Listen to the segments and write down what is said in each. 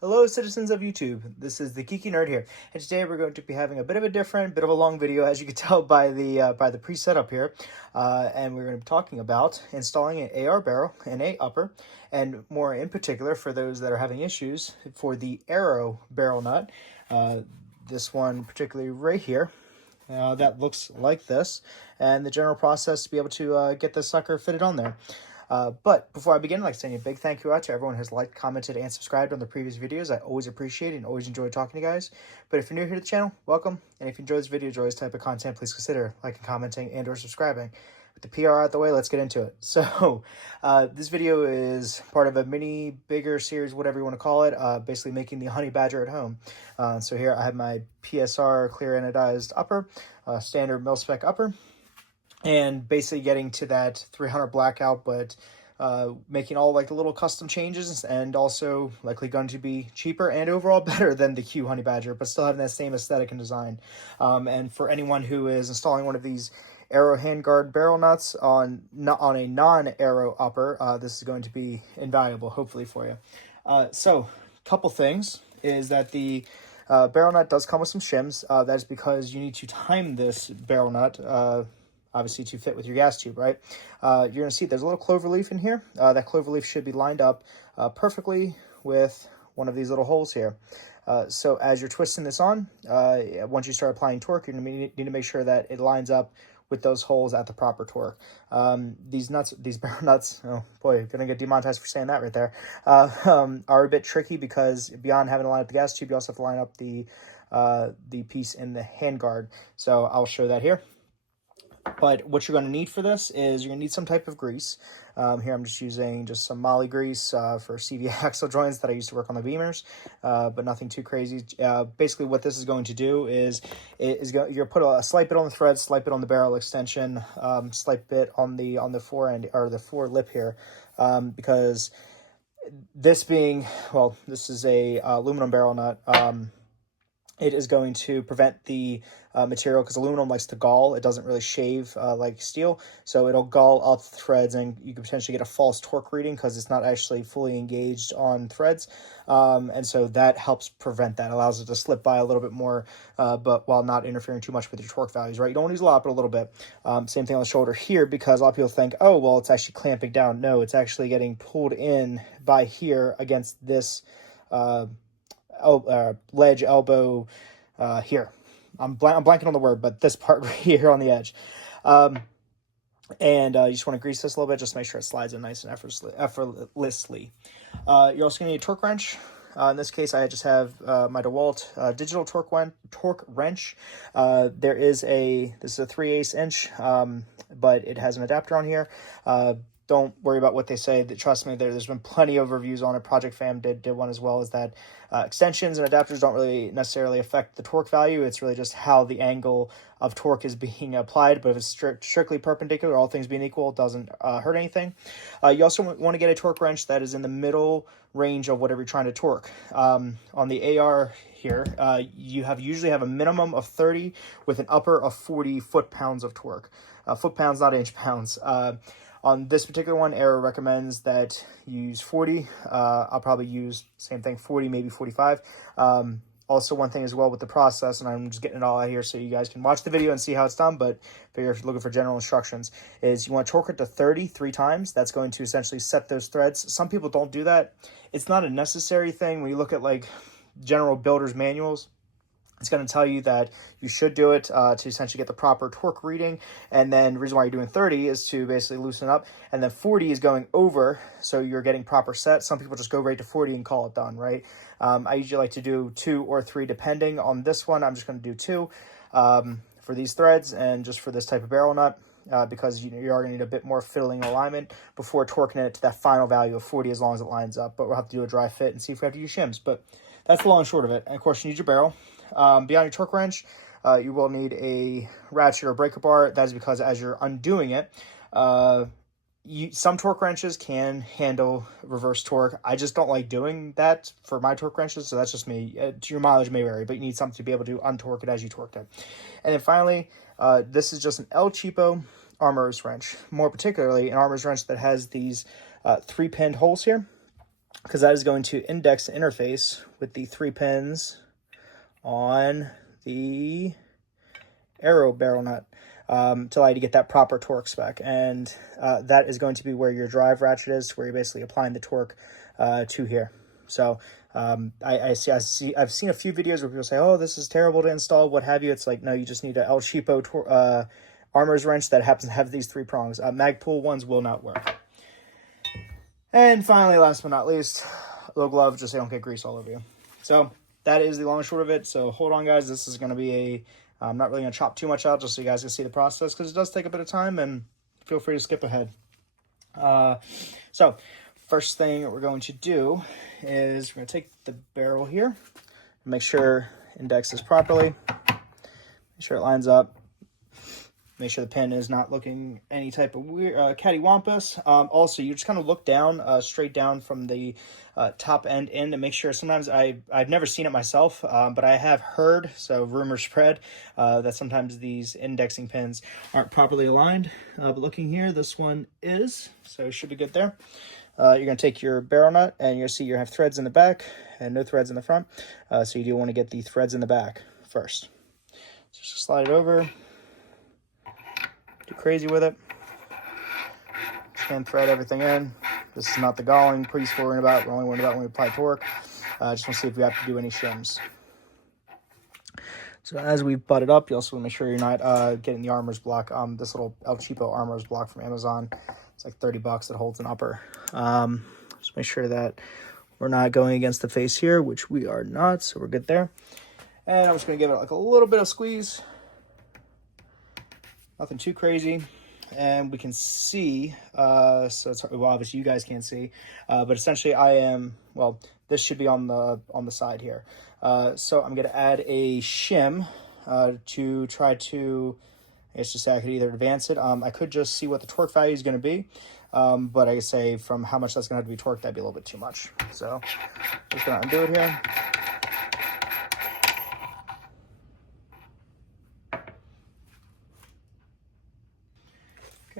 Hello, citizens of YouTube. This is the Geeky Nerd here, and today we're going to be having a bit of a long video, as you can tell by the preset up here. And we're going to be talking about installing an AR barrel and a upper, and more in particular for those that are having issues for the Aero barrel nut. This one particularly right here. That looks like this, and the general process to be able to get this sucker fitted on there. But before I begin, I'd like to send you a big thank you out to everyone who has liked, commented, and subscribed on the previous videos. I always appreciate it and always enjoy talking to you guys. But if you're new here to the channel, welcome. And if you enjoy this video, enjoy this type of content, please consider liking, commenting, and or subscribing. With the PR out the way, let's get into it. So this video is part of a mini, bigger series, whatever you want to call it, basically making the honey badger at home. So here I have my PSR clear anodized upper, standard mil-spec upper, and basically getting to that 300 blackout, but making all like the little custom changes, and also likely going to be cheaper and overall better than the Q Honey Badger, but still having that same aesthetic and design. And for anyone who is installing one of these Aero handguard barrel nuts on a non-Aero upper, this is going to be invaluable, hopefully, for you. So, couple things is that the barrel nut does come with some shims. That is because you need to time this barrel nut, obviously to fit with your gas tube, right? You're going to see there's a little clover leaf in here. That clover leaf should be lined up perfectly with one of these little holes here. So as you're twisting this on, once you start applying torque, you're going to need to make sure that it lines up with those holes at the proper torque. These barrel nuts, oh boy, gonna get demonetized for saying that right there, are a bit tricky because beyond having to line up the gas tube, you also have to line up the piece in the handguard. So I'll show that here. But what you're going to need for this is you're going to need some type of grease. Here I'm just using some Molly grease for CV axle joints that I used to work on the Beamers, but nothing too crazy. Basically what this is going to do is you're going to put a slight bit on the thread, slight bit on the barrel extension, slight bit on the fore end, or the fore lip here, because this being, well, this is a aluminum barrel nut. It is going to prevent the material, because aluminum likes to gall. It doesn't really shave like steel, so it'll gall up the threads, and you could potentially get a false torque reading because it's not actually fully engaged on threads. And so that helps prevent that, allows it to slip by a little bit more, but while not interfering too much with your torque values, right? You don't want to use a lot, but a little bit. Same thing on the shoulder here, because a lot of people think, oh, well, it's actually clamping down. No, it's actually getting pulled in by here against this ledge elbow here. I'm blanking on the word, but this part right here on the edge. And you just want to grease this a little bit, just to make sure it slides in nice and effortlessly. You're also going to need a torque wrench. In this case, I just have my DeWalt digital torque wrench. This is a 3/8 inch, but it has an adapter on here. Don't worry about what they say. Trust me, there's been plenty of reviews on it. Project Fam did one as well, is that extensions and adapters don't really necessarily affect the torque value. It's really just how the angle of torque is being applied. But if it's strictly perpendicular, all things being equal, it doesn't hurt anything. You also want to get a torque wrench that is in the middle range of whatever you're trying to torque. On the AR here, you usually have a minimum of 30 with an upper of 40 foot-pounds of torque. Foot-pounds, not inch-pounds. On this particular one, Aero recommends that you use 40. I'll probably use, same thing, 40, maybe 45. Also, one thing as well with the process, and I'm just getting it all out here so you guys can watch the video and see how it's done, but figure if you're looking for general instructions, is you want to torque it to 30 3 times. That's going to essentially set those threads. Some people don't do that. It's not a necessary thing. When you look at like general builder's manuals, it's going to tell you that you should do it to essentially get the proper torque reading. And then the reason why you're doing 30 is to basically loosen up. And then 40 is going over, so you're getting proper set. Some people just go right to 40 and call it done, right? I usually like to do 2 or 3 depending. On this one, I'm just going to do 2 for these threads and just for this type of barrel nut. Because you are going to need a bit more fiddling alignment before torquing it to that final value of 40, as long as it lines up. But we'll have to do a dry fit and see if we have to use shims. But that's the long and short of it. And of course, you need your barrel. Beyond your torque wrench, you will need a ratchet or breaker bar. That is because as you're undoing it, some torque wrenches can handle reverse torque. I just don't like doing that for my torque wrenches, so that's just me. Your mileage may vary, but you need something to be able to untorque it as you torque it. And then finally, this is just an El Cheapo armorous wrench, more particularly an armorous wrench that has these 3-pinned holes here. because that is going to index the interface with the 3 pins on the Aero barrel nut to allow you to get that proper torque spec. And that is going to be where your drive ratchet is, where you're basically applying the torque to here. So I've seen a few videos where people say, oh, this is terrible to install, what have you. It's like, no, you just need a El Cheapo armor's wrench that happens to have these 3 prongs. Magpul ones will not work. And finally, last but not least, a little glove just so you don't get grease all over you. So that is the long and short of it. So hold on, guys. This is going to be I'm not really going to chop too much out just so you guys can see the process, because it does take a bit of time, and feel free to skip ahead. So first thing we're going to do is we're going to take the barrel here, make sure index is properly, make sure it lines up. Make sure the pin is not looking any type of weird cattywampus. Also, you just kind of look down, straight down from the top end in, to make sure. Sometimes I've never seen it myself, but I have heard, so rumors spread, that sometimes these indexing pins aren't properly aligned. But looking here, this one is, so it should be good there. You're going to take your barrel nut, and you'll see you have threads in the back and no threads in the front. So you do want to get the threads in the back first. So just slide it over. Too crazy with it. Just can thread everything in. This is not the galling piece we're worrying about. We're only worried about when we apply torque. Just want to see if we have to do any shims. So as we butt it up, you also want to make sure you're not getting the armor's block. This little El Cheapo armor's block from Amazon. It's like $30 that holds an upper. Just make sure that we're not going against the face here, which we are not, so we're good there. And I'm just going to give it like a little bit of squeeze. Nothing too crazy. And we can see, so it's, well, obviously you guys can't see, but essentially I am, well, this should be on the side here. So I'm going to add a shim to try to, I guess just say I could either advance it. I could just see what the torque value is going to be, but I could say from how much that's going to have to be torqued, that'd be a little bit too much. So just going to undo it here.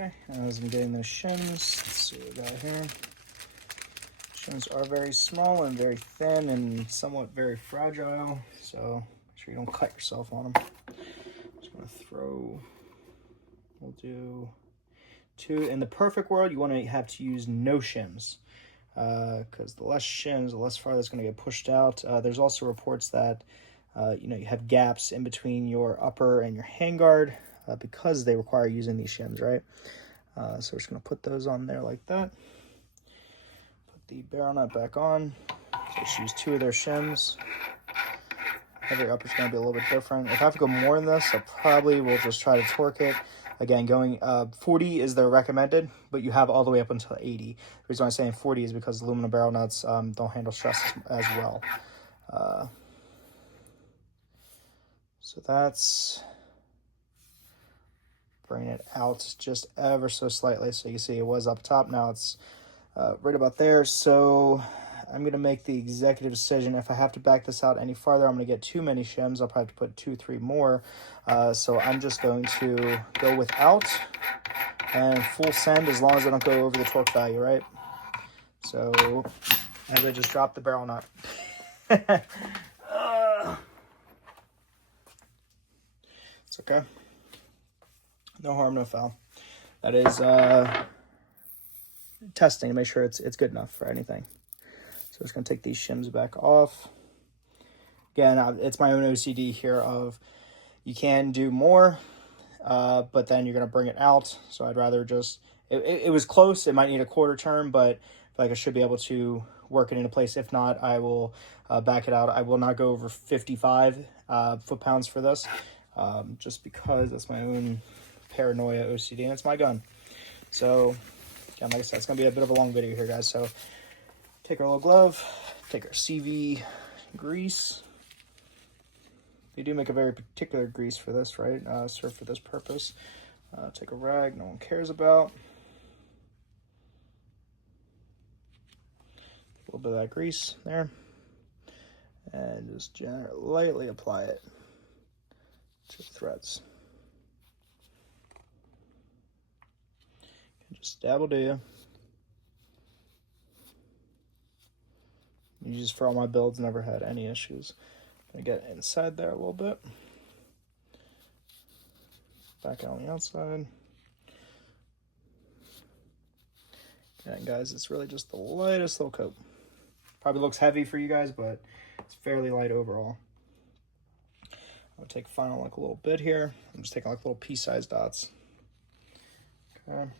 Okay, as I'm getting those shims, let's see what we got here. Shims are very small and very thin and somewhat very fragile, so make sure you don't cut yourself on them. Just gonna throw, we'll do 2. In the perfect world, you want to have to use no shims, because the less shims, the less farther it's going to get pushed out. There's also reports that you have gaps in between your upper and your handguard, because they require using these shims, right? So we're just going to put those on there like that. Put the barrel nut back on. So just use 2 of their shims. Every upper's going to be a little bit different. If I have to go more than this, I probably will just try to torque it. Again, going 40 is their recommended, but you have all the way up until 80. The reason I'm saying 40 is because aluminum barrel nuts don't handle stress as well. So that's... bring it out just ever so slightly. So you see it was up top, now it's right about there. So I'm going to make the executive decision. If I have to back this out any farther, I'm going to get too many shims. I'll probably have to put 2, 3 more. So I'm just going to go without and full send as long as I don't go over the torque value, right? So as I just dropped the barrel nut. It's okay. No harm, no foul. That is testing to make sure it's good enough for anything. So I'm just going to take these shims back off. Again, it's my own OCD here of you can do more, but then you're going to bring it out. So I'd rather just, it was close. It might need a quarter turn, but I feel like I should be able to work it into place. If not, I will back it out. I will not go over 55 foot-pounds for this, just because that's my own paranoia OCD, and it's my gun. So again, like I said, it's gonna be a bit of a long video here, guys. So take our little glove, take our CV grease. They do make a very particular grease for this, right? Served for this purpose. Take a rag no one cares about. A little bit of that grease there, and just lightly apply it to the threads. Just dabble, do you? Used for all my builds, never had any issues. I'm gonna get inside there a little bit. Back out on the outside. And guys, it's really just the lightest little coat. Probably looks heavy for you guys, but it's fairly light overall. I'll take final like a little bit here. I'm just taking like little pea-sized dots. Okay.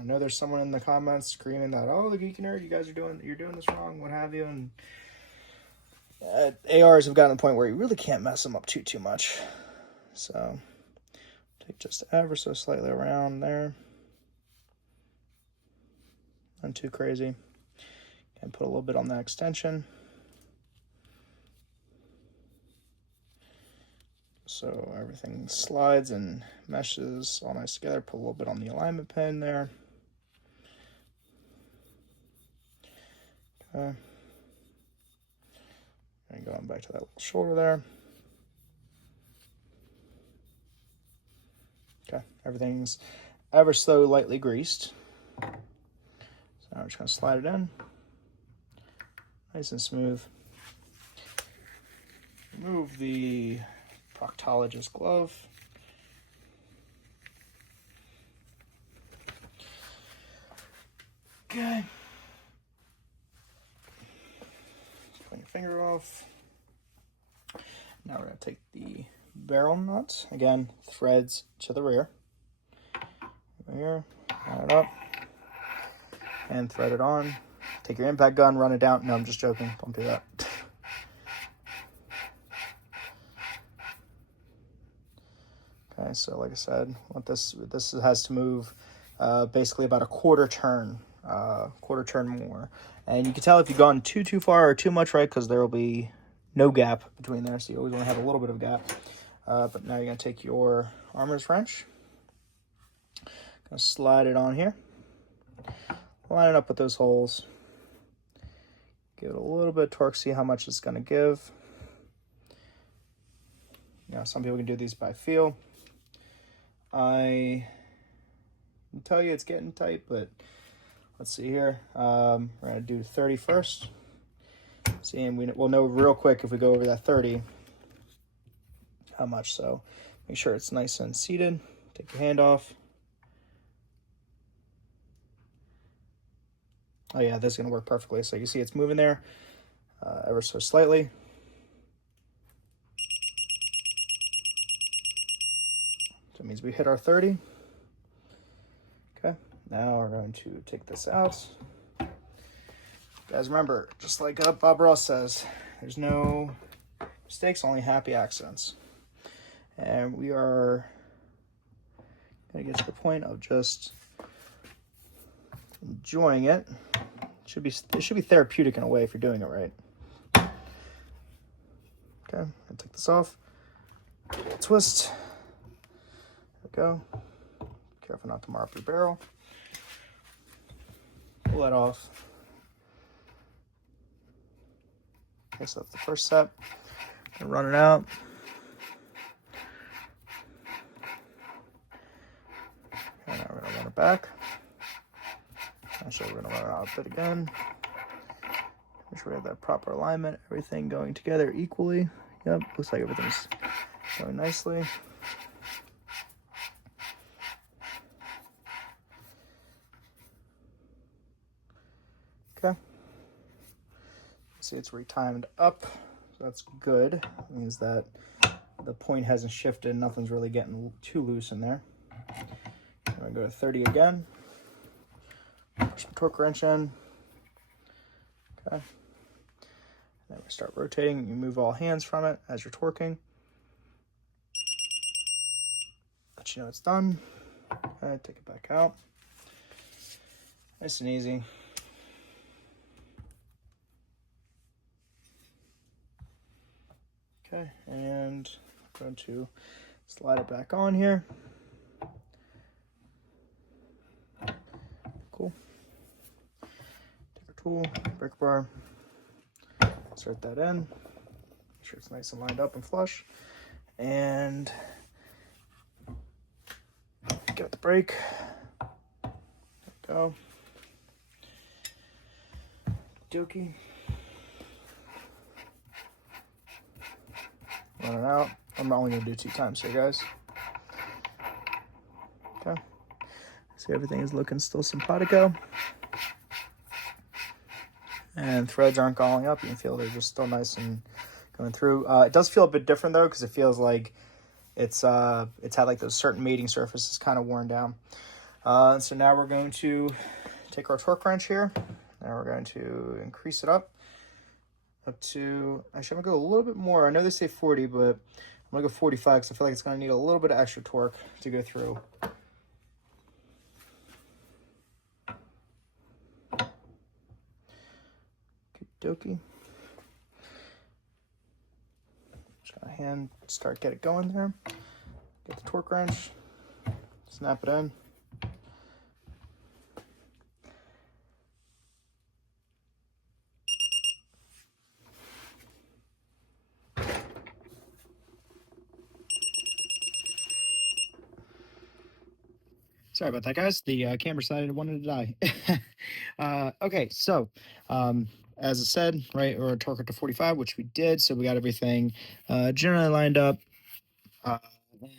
I know there's someone in the comments screaming that, oh, the Geeky Nerd, you're doing this wrong, what have you, and ARs have gotten to the point where you really can't mess them up too much. So take just ever so slightly around there. Not too crazy. And put a little bit on that extension. So everything slides and meshes all nice together. Put a little bit on the alignment pen there. Okay. And going back to that little shoulder there. Okay, everything's ever so lightly greased. So now we're just going to slide it in. Nice and smooth. Remove the proctologist glove. Okay. Put your finger off. Now we're going to take the barrel nut. Again, threads to the rear. Over here, line it up, and thread it on. Take your impact gun, run it down. No, I'm just joking. Don't do that. Okay, so like I said, what this has to move basically about a quarter turn more. And you can tell if you've gone too far or too much, right? Because there will be no gap between there, so you always want to have a little bit of gap. But now you're going to take your armorer's wrench, going to slide it on here, line it up with those holes, give it a little bit of torque, see how much it's going to give. You know, some people can do these by feel. I can tell you it's getting tight, but let's see here. We're going to do 30 first. See, and we'll know real quick if we go over that 30 how much. So make sure it's nice and seated. Take your hand off. Oh yeah, this is going to work perfectly. So you see it's moving there ever so slightly. So it means we hit our 30. Okay, now we're going to take this out. Guys, remember, just like Bob Ross says, there's no mistakes, only happy accidents. And we are going to get to the point of just enjoying it. It should be therapeutic in a way if you're doing it right. Okay, I'll take this off. Twist. There we go. Be careful not to mar up your barrel. Pull that off. Okay, so that's the first step. And run it out. And now we're going to run it back. Actually, we're going to run it out a bit again. Make sure we have that proper alignment, everything going together equally. Yep, looks like everything's going nicely. Okay. See, it's retimed up, so that's good. It means that the point hasn't shifted, nothing's really getting too loose in there. I'm going to go to 30 again. Push the torque wrench in. Okay. And then we start rotating. You move all hands from it as you're torquing. Let you know it's done. Okay, take it back out. Nice and easy. Okay, and I'm going to slide it back on here. Cool. Take our tool, brick bar, insert that in. Make sure it's nice and lined up and flush. And get the brake. There we go. Dokey. run it out. I'm only going to do 2 times here, guys. Okay. See, everything is looking still simpatico. And threads aren't galling up. You can feel they're just still nice and going through. It does feel a bit different though, because it feels like it's had like those certain mating surfaces kind of worn down. So now we're going to take our torque wrench here, and we're going to increase it up to, actually I'm gonna go a little bit more. I know they say 40, but I'm gonna go 45 because I feel like it's gonna need a little bit of extra torque to go through. Dokie. Just gonna get it going there. Get the torque wrench, snap it in. Sorry about that, guys. The camera decided it wanted to die. Okay, so as I said, right, we're torque it to 45, which we did. So we got everything generally lined up.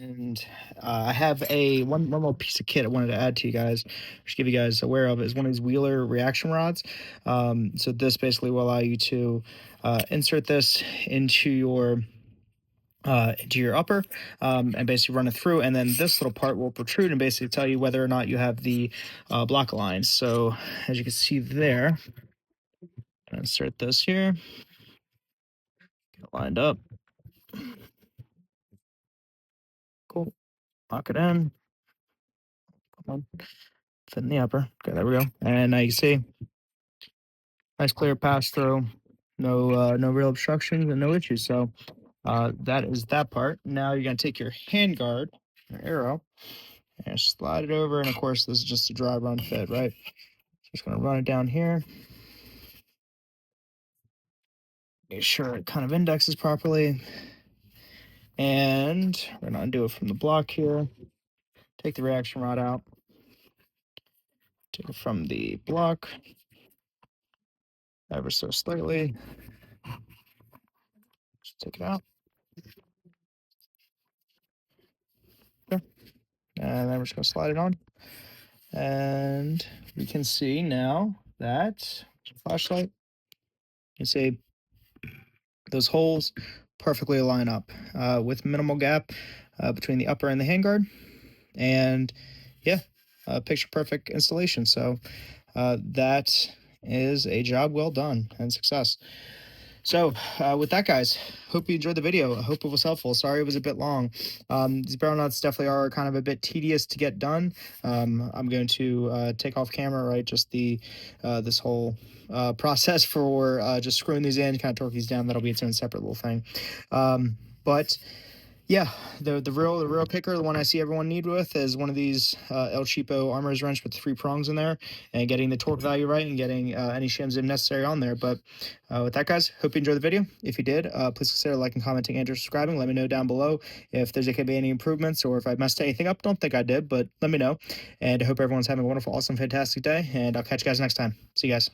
And I have one more piece of kit I wanted to add to you guys, just give you guys aware of, is one of these Wheeler reaction rods. So this basically will allow you to insert this into your upper, and basically run it through, and then this little part will protrude and basically tell you whether or not you have the block lines. So as you can see there, insert this here, get it lined up, cool, lock it in, come on, fit in the upper. Okay, there we go. And now you can see nice clear pass through, no real obstructions and no issues. So that is that part. Now you're gonna take your hand guard, your Aero, and slide it over, and of course this is just a dry run fit, right? Just gonna run it down here, make sure it kind of indexes properly, and we're gonna undo it from the block here. Take the reaction rod out, take it from the block ever so slightly, just take it out. Okay. And then we're just gonna slide it on, and we can see now that flashlight, you can see those holes perfectly line up with minimal gap between the upper and the handguard, and yeah, picture perfect installation. So that is a job well done and success. So with that, guys, hope you enjoyed the video. I hope it was helpful. Sorry it was a bit long. These barrel nuts definitely are kind of a bit tedious to get done. I'm going to take off camera, right, just this whole process for just screwing these in, kind of torque these down. That'll be its own separate little thing. But yeah, the real kicker, the one I see everyone need with, is one of these El Cheapo armorer's wrench with 3 prongs in there, and getting the torque value right and getting any shims if necessary on there. But with that, guys, hope you enjoyed the video. If you did, please consider liking, commenting, and subscribing. Let me know down below if there could be any improvements or if I messed anything up. Don't think I did, but let me know. And I hope everyone's having a wonderful, awesome, fantastic day, and I'll catch you guys next time. See you guys.